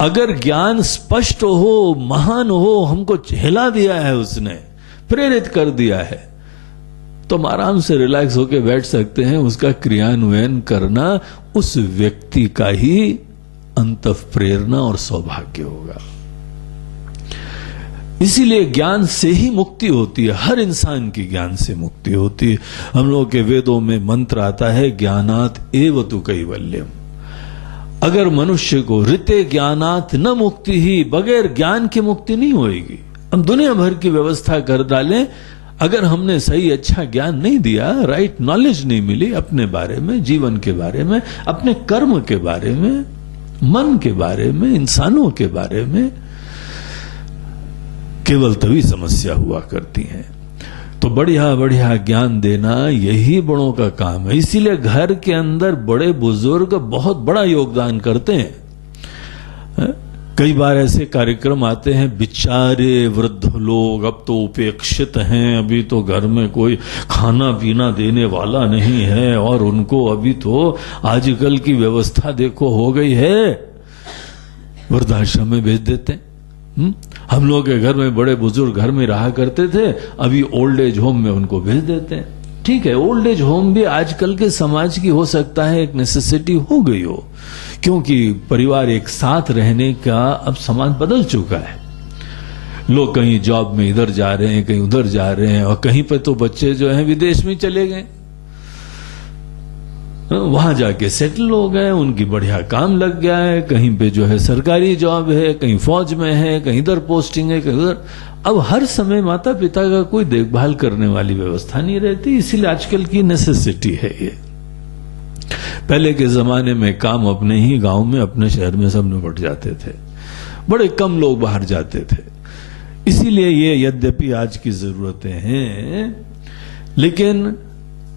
अगर ज्ञान स्पष्ट हो, महान हो, हमको हिला दिया है, उसने प्रेरित कर दिया है, तो हम आराम से रिलैक्स होकर बैठ सकते हैं। उसका क्रियान्वयन करना उस व्यक्ति का ही अंतःप्रेरणा और सौभाग्य होगा। इसीलिए ज्ञान से ही मुक्ति होती है, हर इंसान की ज्ञान से मुक्ति होती है। हम लोग के वेदों में मंत्र आता है, ज्ञानात एव तु कैवल्यम। अगर मनुष्य को ऋते ज्ञानात न मुक्ति ही, बगैर ज्ञान की मुक्ति नहीं होगी। हम दुनिया भर की व्यवस्था कर डालें, अगर हमने सही अच्छा ज्ञान नहीं दिया, राइट नॉलेज नहीं मिली अपने बारे में, जीवन के बारे में, अपने कर्म के बारे में, मन के बारे में, इंसानों के बारे में, केवल तभी समस्या हुआ करती है। तो बढ़िया बढ़िया ज्ञान देना यही बड़ों का काम है। इसीलिए घर के अंदर बड़े बुजुर्ग बहुत बड़ा योगदान करते हैं। कई बार ऐसे कार्यक्रम आते हैं, बेचारे वृद्ध लोग अब तो उपेक्षित हैं, अभी तो घर में कोई खाना पीना देने वाला नहीं है, और उनको अभी तो आजकल की व्यवस्था देखो हो गई है, वृद्धाश्रम में भेज देते हैं। हम लोग के घर में बड़े बुजुर्ग घर में रहा करते थे, अभी ओल्ड एज होम में उनको भेज देते हैं। ठीक है, ओल्ड एज होम भी आजकल के समाज की हो सकता है एक नेसेसिटी हो गई हो, क्योंकि परिवार एक साथ रहने का अब समाज बदल चुका है। लोग कहीं जॉब में इधर जा रहे हैं, कहीं उधर जा रहे हैं, और कहीं पे तो बच्चे जो हैं विदेश में चले गए, वहां जाके सेटल हो गए, उनकी बढ़िया काम लग गया है, कहीं पे जो है सरकारी जॉब है, कहीं फौज में है, कहीं इधर पोस्टिंग है, कहीं उधर। अब हर समय माता पिता का कोई देखभाल करने वाली व्यवस्था नहीं रहती, इसीलिए आजकल की नेसेसिटी है ये। पहले के जमाने में काम अपने ही गांव में, अपने शहर में सब निपट जाते थे, बड़े कम लोग बाहर जाते थे। इसीलिए ये यद्यपि आज की जरूरतें हैं, लेकिन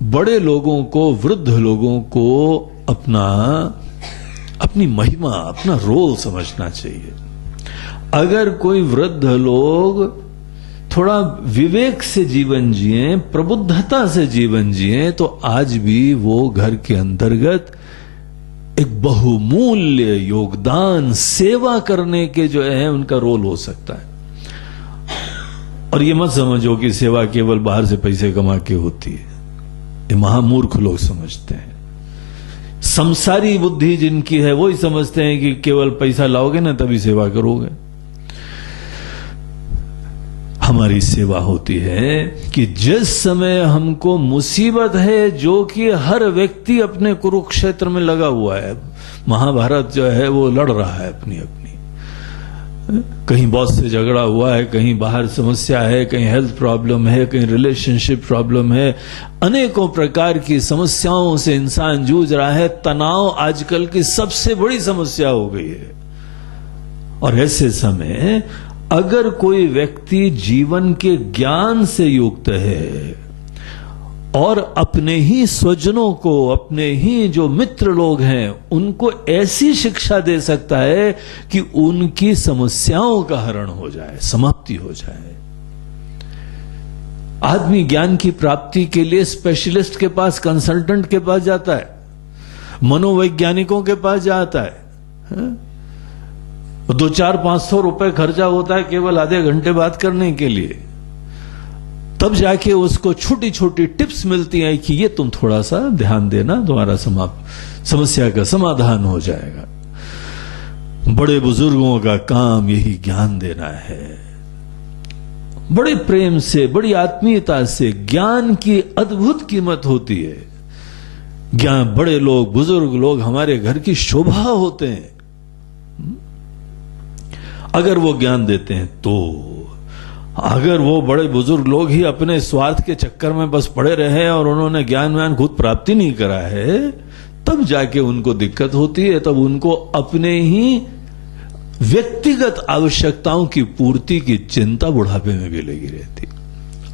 बड़े लोगों को, वृद्ध लोगों को अपनी महिमा, अपना रोल समझना चाहिए। अगर कोई वृद्ध लोग थोड़ा विवेक से जीवन जिए, प्रबुद्धता से जीवन जिए, तो आज भी वो घर के अंतर्गत एक बहुमूल्य योगदान, सेवा करने के जो है उनका रोल हो सकता है। और ये मत समझो कि सेवा केवल बाहर से पैसे कमा के होती है, ये महामूर्ख लोग समझते हैं। संसारी बुद्धि जिनकी है वही समझते हैं कि केवल पैसा लाओगे ना तभी सेवा करोगे। हमारी सेवा होती है कि जिस समय हमको मुसीबत है, जो कि हर व्यक्ति अपने कुरुक्षेत्र में लगा हुआ है, महाभारत जो है वो लड़ रहा है अपनी, कहीं बॉस से झगड़ा हुआ है, कहीं बाहर समस्या है, कहीं हेल्थ प्रॉब्लम है, कहीं रिलेशनशिप प्रॉब्लम है, अनेकों प्रकार की समस्याओं से इंसान जूझ रहा है। तनाव आजकल की सबसे बड़ी समस्या हो गई है। और ऐसे समय अगर कोई व्यक्ति जीवन के ज्ञान से युक्त है और अपने ही स्वजनों को, अपने ही जो मित्र लोग हैं, उनको ऐसी शिक्षा दे सकता है कि उनकी समस्याओं का हरण हो जाए, समाप्ति हो जाए। आदमी ज्ञान की प्राप्ति के लिए स्पेशलिस्ट के पास, कंसल्टेंट के पास जाता है, मनोवैज्ञानिकों के पास जाता है। 200-500 रुपए खर्चा होता है केवल आधे घंटे बात करने के लिए, तब जाके उसको छोटी छोटी टिप्स मिलती हैं कि ये तुम थोड़ा सा ध्यान देना, तुम्हारा समस्या का समाधान हो जाएगा। बड़े बुजुर्गों का काम यही ज्ञान देना है। बड़े प्रेम से, बड़ी आत्मीयता से। ज्ञान की अद्भुत कीमत होती है। ज्ञान, बड़े लोग, बुजुर्ग लोग हमारे घर की शोभा होते हैं। अगर वो ज्ञान देते हैं तो, अगर वो बड़े बुजुर्ग लोग ही अपने स्वार्थ के चक्कर में बस पड़े रहे और उन्होंने ज्ञान खुद प्राप्ति नहीं करा है, तब जाके उनको दिक्कत होती है। तब उनको अपने ही व्यक्तिगत आवश्यकताओं की पूर्ति की चिंता बुढ़ापे में भी लगी रहती।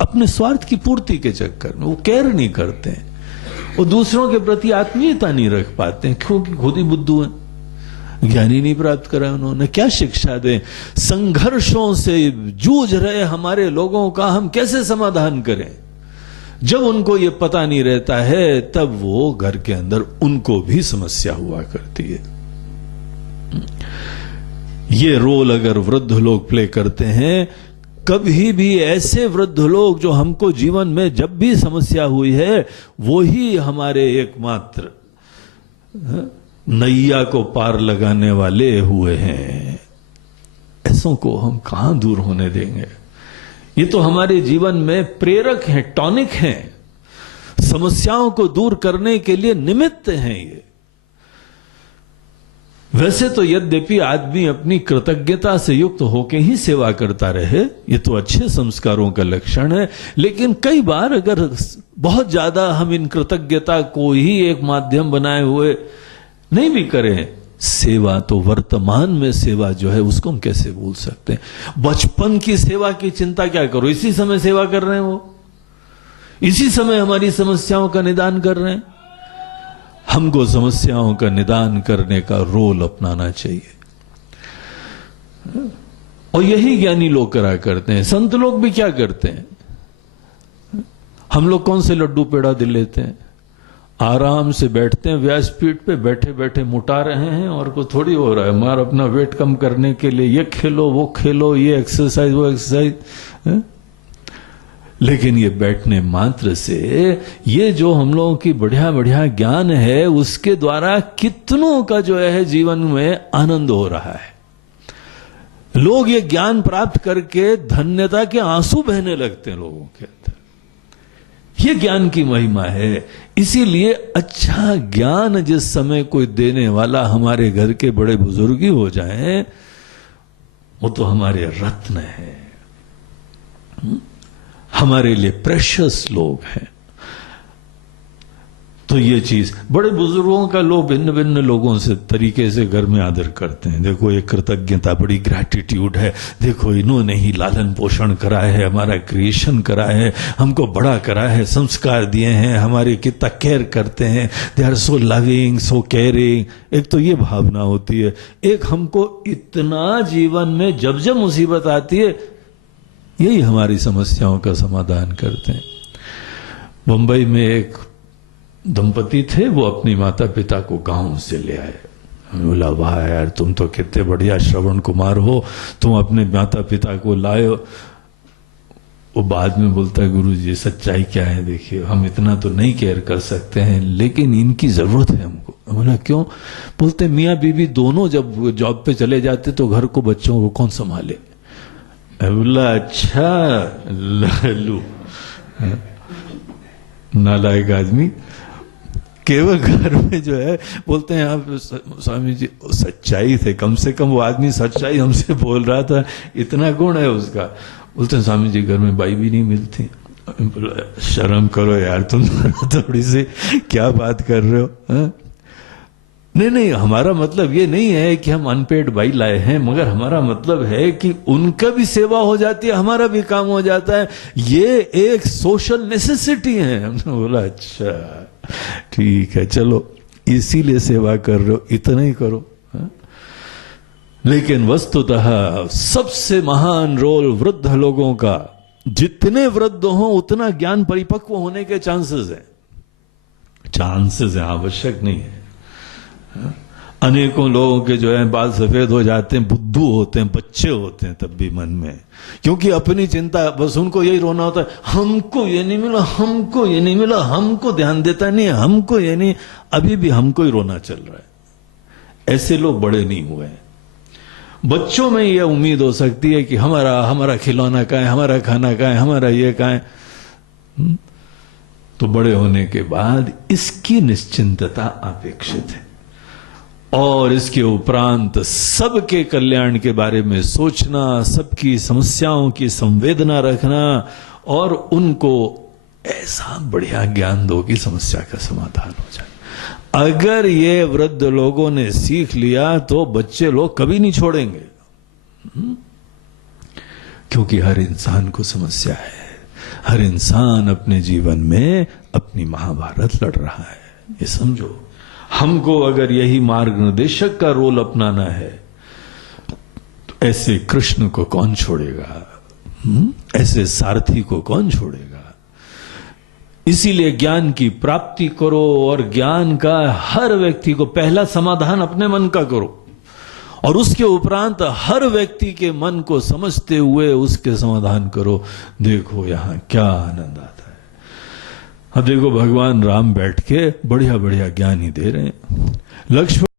अपने स्वार्थ की पूर्ति के चक्कर में वो केयर नहीं करते हैं, वो दूसरों के प्रति आत्मीयता नहीं रख पाते हैं, क्योंकि खुद ही बुद्धू हैं, ज्ञान ही नहीं प्राप्त करा उन्होंने। क्या शिक्षा दें? संघर्षों से जूझ रहे हमारे लोगों का हम कैसे समाधान करें? जब उनको ये पता नहीं रहता है, तब वो घर के अंदर उनको भी समस्या हुआ करती है। ये रोल अगर वृद्ध लोग प्ले करते हैं, कभी भी ऐसे वृद्ध लोग जो हमको जीवन में जब भी समस्या हुई है वो ही हमारे एकमात्र नैया को पार लगाने वाले हुए हैं। ऐसों को हम कहां दूर होने देंगे? ये तो हमारे जीवन में प्रेरक हैं, टॉनिक हैं, समस्याओं को दूर करने के लिए निमित्त हैं ये। वैसे तो यद्यपि आदमी अपनी कृतज्ञता से युक्त होकर ही सेवा करता रहे, ये तो अच्छे संस्कारों का लक्षण है, लेकिन कई बार अगर बहुत ज्यादा हम इन कृतज्ञता को ही एक माध्यम बनाए हुए नहीं भी करें, सेवा तो वर्तमान में सेवा जो है उसको हम कैसे भूल सकते हैं? बचपन की सेवा की चिंता क्या करो, इसी समय सेवा कर रहे हैं, वो इसी समय हमारी समस्याओं का निदान कर रहे हैं। हमको समस्याओं का निदान करने का रोल अपनाना चाहिए, और यही ज्ञानी लोग करा करते हैं। संत लोग भी क्या करते हैं? हम लोग कौन से लड्डू पेड़ा दिल लेते हैं? आराम से बैठते हैं व्यासपीठ पे, बैठे बैठे मुटा रहे हैं और कुछ थोड़ी हो रहा है। हमारा अपना वेट कम करने के लिए ये खेलो, वो खेलो, ये एक्सरसाइज, वो एक्सरसाइज। लेकिन ये बैठने मात्र से ये जो हम लोगों की बढ़िया बढ़िया ज्ञान है उसके द्वारा कितनों का जो है जीवन में आनंद हो रहा है। लोग ये ज्ञान प्राप्त करके धन्यता के आंसू बहने लगते हैं लोगों के अंदर। ये ज्ञान की महिमा है। इसीलिए अच्छा ज्ञान जिस समय कोई देने वाला हमारे घर के बड़े बुजुर्ग ही हो जाएं, वो तो हमारे रत्न है, हमारे लिए प्रेशियस लोग हैं। तो ये चीज बड़े बुजुर्गों का लोग भिन्न भिन्न लोगों से तरीके से घर में आदर करते हैं। देखो ये कृतज्ञता, बड़ी ग्रैटिट्यूड है, देखो इन्होंने ही लालन पोषण करा है, हमारा क्रिएशन करा है, हमको बड़ा करा है, संस्कार दिए हैं, हमारी कितना केयर करते हैं, they are so loving, so caring. एक तो ये भावना होती है। एक हमको इतना जीवन में जब जब मुसीबत आती है यही हमारी समस्याओं का समाधान करते हैं। मुंबई में एक दंपति थे, वो अपनी माता पिता को गांव से ले आए। बोला वाह यार, तुम तो कितने बढ़िया श्रवण कुमार हो, तुम अपने माता पिता को लाए हो। वो बाद में बोलता है गुरु जी सच्चाई क्या है, देखिए हम इतना तो नहीं केयर कर सकते हैं लेकिन इनकी जरूरत है हमको। बोला क्यों? बोलते मियाँ बीवी दोनों जब जॉब पे चले जाते तो घर को, बच्चों को कौन संभाले? बोला अच्छा लल्लू, नालायक आदमी, केवल घर में जो है। बोलते हैं आप स्वामी जी सच्चाई थे, कम से कम वो आदमी सच्चाई हमसे बोल रहा था, इतना गुण है उसका। बोलते हैं स्वामी जी घर में बाई भी नहीं मिलती। शर्म करो यार, तुम थोड़ी सी क्या बात कर रहे हो? हा? नहीं नहीं, हमारा मतलब ये नहीं है कि हम अनपेड बाई लाए हैं, मगर हमारा मतलब है कि उनका भी सेवा हो जाती है, हमारा भी काम हो जाता है। ये एक सोशल नेसेसिटी है। हमने बोला अच्छा ठीक है, चलो इसीलिए सेवा कर रहे हो, इतना ही करो। हा? लेकिन वस्तुतः सबसे महान रोल वृद्ध लोगों का, जितने वृद्ध हो उतना ज्ञान परिपक्व होने के चांसेस है। चांसेस है, आवश्यक नहीं है। अनेकों लोगों के जो है बाल सफेद हो जाते हैं, बुद्धू होते हैं, बच्चे होते हैं तब भी मन में, क्योंकि अपनी चिंता, बस उनको यही रोना होता है, हमको ये नहीं मिला, हमको ये नहीं मिला, हमको ध्यान देता नहीं, हमको ये नहीं। अभी भी हमको ही रोना चल रहा है। ऐसे लोग बड़े नहीं हुए हैं। बच्चों में यह उम्मीद हो सकती है कि हमारा खिलौना कहाँ है, हमारा खाना कहाँ है, हमारा ये कहाँ है। तो बड़े होने के बाद इसकी निश्चिंतता अपेक्षित है, और इसके उपरांत सबके कल्याण के बारे में सोचना, सबकी समस्याओं की संवेदना रखना, और उनको ऐसा बढ़िया ज्ञान दो कि समस्या का समाधान हो जाए। अगर ये वृद्ध लोगों ने सीख लिया तो बच्चे लोग कभी नहीं छोड़ेंगे, क्योंकि हर इंसान को समस्या है। हर इंसान अपने जीवन में अपनी महाभारत लड़ रहा है, ये समझो। हमको अगर यही मार्ग निर्देशक का रोल अपनाना है तो ऐसे कृष्ण को कौन छोड़ेगा? ऐसे सारथी को कौन छोड़ेगा? इसीलिए ज्ञान की प्राप्ति करो, और ज्ञान का हर व्यक्ति को पहला समाधान अपने मन का करो, और उसके उपरांत हर व्यक्ति के मन को समझते हुए उसके समाधान करो। देखो यहां क्या आनंद आता है। अब देखो भगवान राम बैठ के बढ़िया बढ़िया ज्ञान ही दे रहे हैं। लक्ष्मण